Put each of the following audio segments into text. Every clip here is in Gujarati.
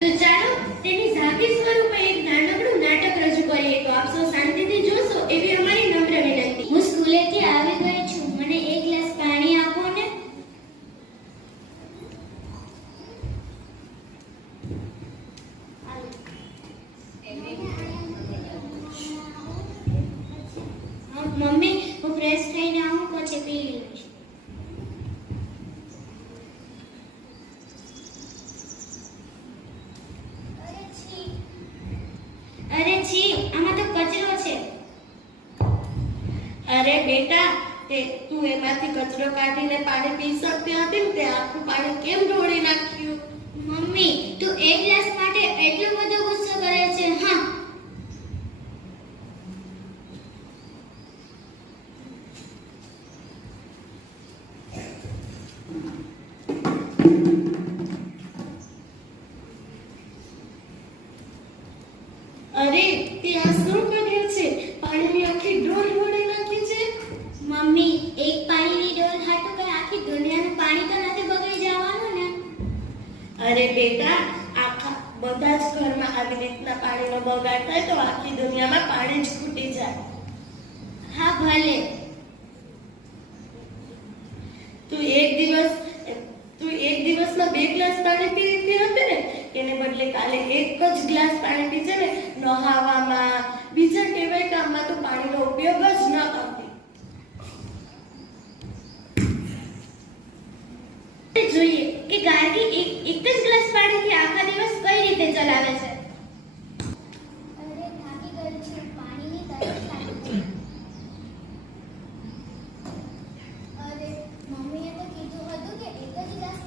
તો ચાલો તેની ઝાંખી સ્વરૂપે એક નાનકડું નાટક રજૂ કરીએ. તો આપ સૌ શાંતિથી જોશો એવી અમારી નમ્ર વિનંતી. હું સ્કૂલેથી આવી ગઈ છું. મને એક ગ્લાસ પાણી આપો ને. મમ્મી હું ફ્રેશ થઈને આવું પછી પી લઈશ અરે છી આમાં તો કચરો છે અરે બેટા, તે તું એમાંથી કચરો કાઢીને પાણી પી શકતી હતી ને તે આખું પાણી કેમ ઢોળી નાખ્યું? મમ્મી, તું એક ગ્લાસ માટે એટલો બધો ગુસ્સો કરે છે, હા? અરે, તે આ શું કર્યું છે? પાણીની આખી ડોલ ઢોળી નાખી છે મમ્મી એક પાણીની ડોલ હાટુ કે આખી દુનિયાનું પાણી તો નથી બગડી જવાનું ને? અરે બેટા, આખા બધા જ ઘરમાં આવી રીતના પાણીનો બગાડ થાય તો આખી દુનિયામાં પાણી જ ખૂટી જાય. હા, ભલે. તું એક દિવસ, તું એક દિવસમાં બે ગ્લાસ પાણી પીતી હતી ને? એને બદલે કાલે એક જ ગ્લાસ પાણી પીજે ને નહાવામાં. બીજા ટેવાય કામમાં તો પાણીનો ઉપયોગ જ ન કરતી જોઈએ કે ગાર્ગી એક જ ગ્લાસ પાણીથી આખા દિવસ કઈ રીતે ચલાવે છે? અરે થાકી ગઈ છું. પાણીની તરસ લાગી છે. અરે મમ્મીએ તો કીધું હતું કે એક જ ગ્લાસ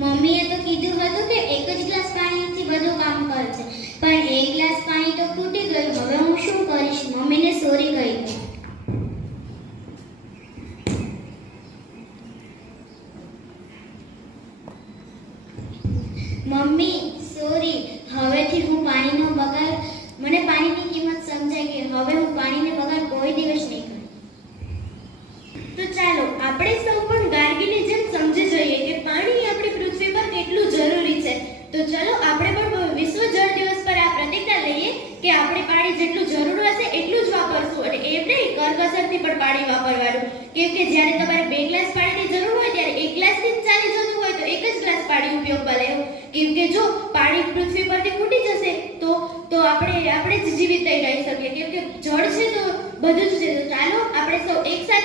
મમ્મીએ તો કીધું હતું કે એક જ ગ્લાસ પાણીથી બધું કામ કરે છે. પણ એક ગ્લાસ પાણી તો ખૂટી ગયું. હવે હું શું કરીશ? મમ્મીને સોરી કહી મમ્મી સોરી હવેથી હું પાણીનો બગાડ, મને પાણીની કિંમત સમજાય કે હવે હું પાણીને બગાડ કોઈ દિવસ નહીં કરું. તો ચાલો, આપણે સૌ પણ ગાર્ગીની જેમ સમજી જઈએ કે પાણી આપણી પૃથ્વી પર કેટલું જરૂરી છે. તો ચાલો, આપણે પણ વિશ્વ જળ દિવસ પર આ પ્રતિજ્ઞા લઈએ કે આપણે પાણી જેટલું જરૂર હશે એટલું જ વાપરશું. અને એમ નહીં, કરકસરથી પણ પાણી વાપરવાનું. કેમ કે જ્યારે તમારે બે ગ્લાસ પાણીની જરૂર હોય, ત્યારે એક ગ્લાસથી જ ચાલી જતું હોય, તો એક જ ગ્લાસ પાણી ઉપયોગમાં જો પાણી પૃથ્વી પરથી ખૂટી જશે, તો તો આપણે આપણે જ જીવિત રહી શકીએ. કેમ કે જળ છે તો બધું જ છે. તો ચાલો, આપણે સૌ એક સાથે